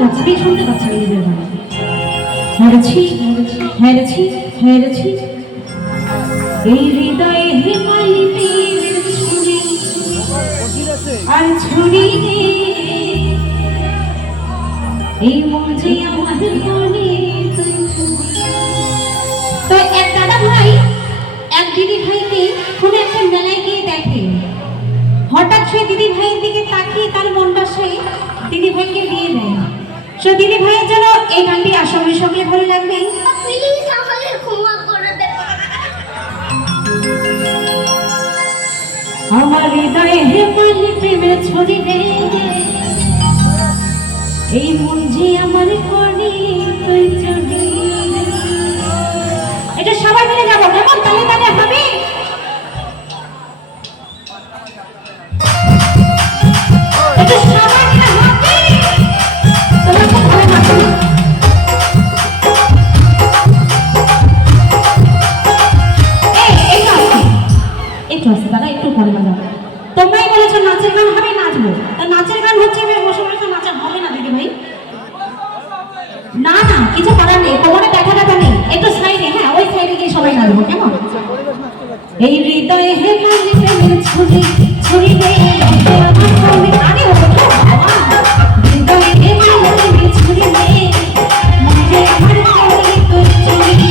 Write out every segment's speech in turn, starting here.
পাচ্ছি, আমি শুনতে পাচ্ছি নিজের গান। হেরেছি হেরেছি হেরেছি এই হৃদয়ে হিমালয়ের ছুরি আর ছুরি এই মন যে আমাদের মনে। তো এক দাদা ভাই এক দিদি ভাইকে কোন একটা মেলায় গিয়ে দেখে, হঠাৎ সে দিদি ভাইয়ের দিকে তাকিয়ে তার মনটা সে দিদি ভাইকে দিয়ে দেয়। সে দিদি ভাইয়ের জন্য এই গানটি আসলে সকলে ভালো লাগবে। প্লিজ আমাকে ক্ষমা করে দে। আমার হৃদয়ে হেমালি প্রেমের ছড়ি রে, এই মন যে আমার করি তুই চলি। এটা সবাই মিলে যাবো, কেমন তালে তালে হবে? এটা সবাই মিলে হবে, তোমার খুব ভালো লাগবে। একটু আছে দাদা, একটু পরে বাজাবো। তোমরাই বলেছো নাচের গান হবে, নাচবো। তা নাচের গান হচ্ছে এবার বসে বসে নাচা হবে না দিদি ভাই। না না কিছু করার নেই, কোমরে ব্যথা ব্যথা নেই, একটু সাইডে, হ্যাঁ ওই সাইডে গিয়ে সবাই নাচবো, কেমন? এই হৃদয়ে হেমালি প্রেমের ছুরি ছুরি রে আমার মনে। আরে ওঠো বাবা, হৃদয়ে হেমালি প্রেমের ছুরি রে মন যে আমার করি তুই চলি।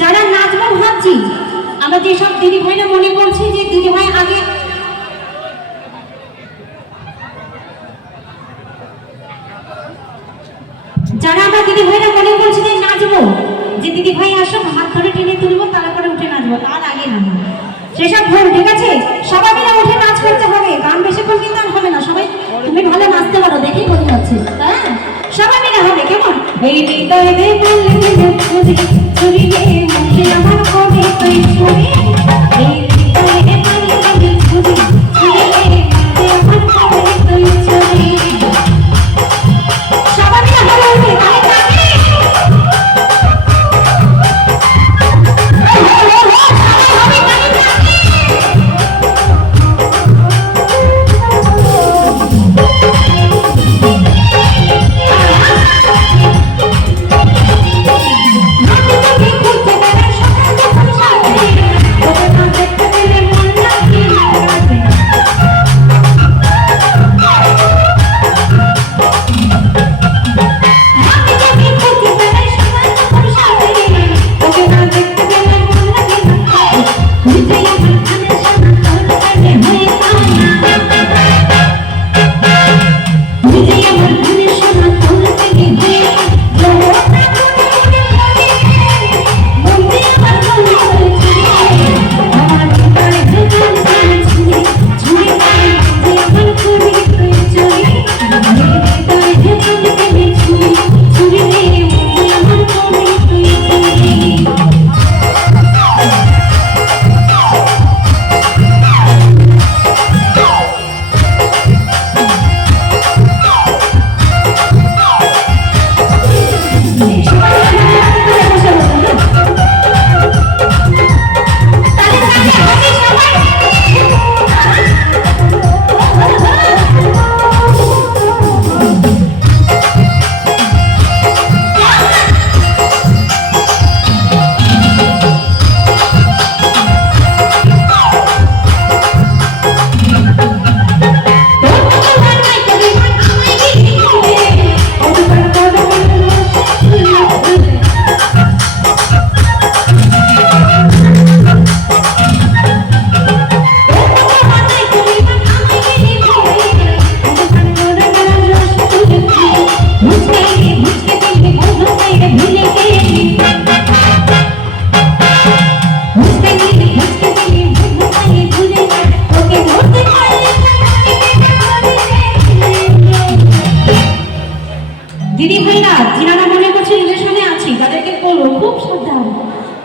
যারা নাচবো ভাবছি, আমরা যেসব দিদি ভাইরা মনে করছি যে দিদি ভাই আগে যারা আমরা দিদি ভাইরা মনে করছি যে নাচবো, যে দিদি ভাই আসো হাত ধরে টেনে তুলবো তারপরে উঠে নাচবো, তার আগে নাচবো, সেসব ভুল। ঠিক আছে, সবাই মিলে উঠে নাচ করতে হবে, গান বেশিক্ষণ কিন্তু আর হবে না। সবাই তুমি ভালো নাচতে পারো দেখেই বোঝা যাচ্ছে, হ্যাঁ সবাই মিলে হবে, কেমন? এই হৃদয়ে ছুরি ছুরি রে মন যে আমার করি তুই ছুরি। এই হৃদয়ে ছুরি ছুরি রে মন যে আমার করি তুই ছুরি। সবাই মিলে ভালো উঠে তালে তালে।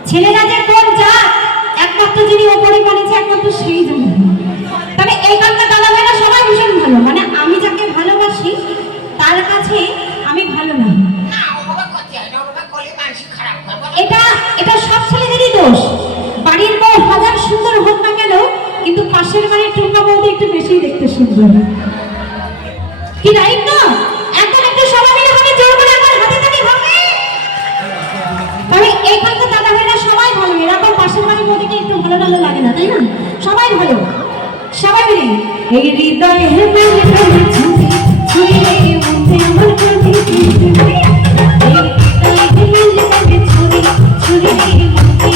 ছেলেরা যে কোন জাত একমাত্র যিনি একমাত্র সেই জানে। তবে এইখানকার দাদা ভাইরা সবাই ভীষণ ভালো, মানে আমি যাকে ভালোবাসি তার কাছে আমি ভালো না। না ও বাবা করতে হয় না, ও বাবা করলে মানুষ খারাপ হয় বাবা। এটা এটা সব ছেলেদেরই দোষ। বাড়ির বউ হাজার সুন্দর হোক না কেন, কিন্তু পাশের বাড়ির টুম্পা বউকে একটু বেশি দেখতে সুন্দর, কি রাইট না? এখন একটু সবাই মিলে হবে, জোর করে আমার হাতে তালি হবে। তবে এইখানকার দাদা ভাইরা সবাই ভালো, এরকম পাশের বাড়ির বউকে একটু ভালো ভালো লাগে না, তাই না? সবাই ভালো, সবাই মিলে এই হৃদয়ে হেমে হেমে ছুঁয়ে ছুঁয়ে মনে আমার কাছে এই হৃদয়ে হেমে হেমে ছুঁয়ে ছুঁয়ে মনে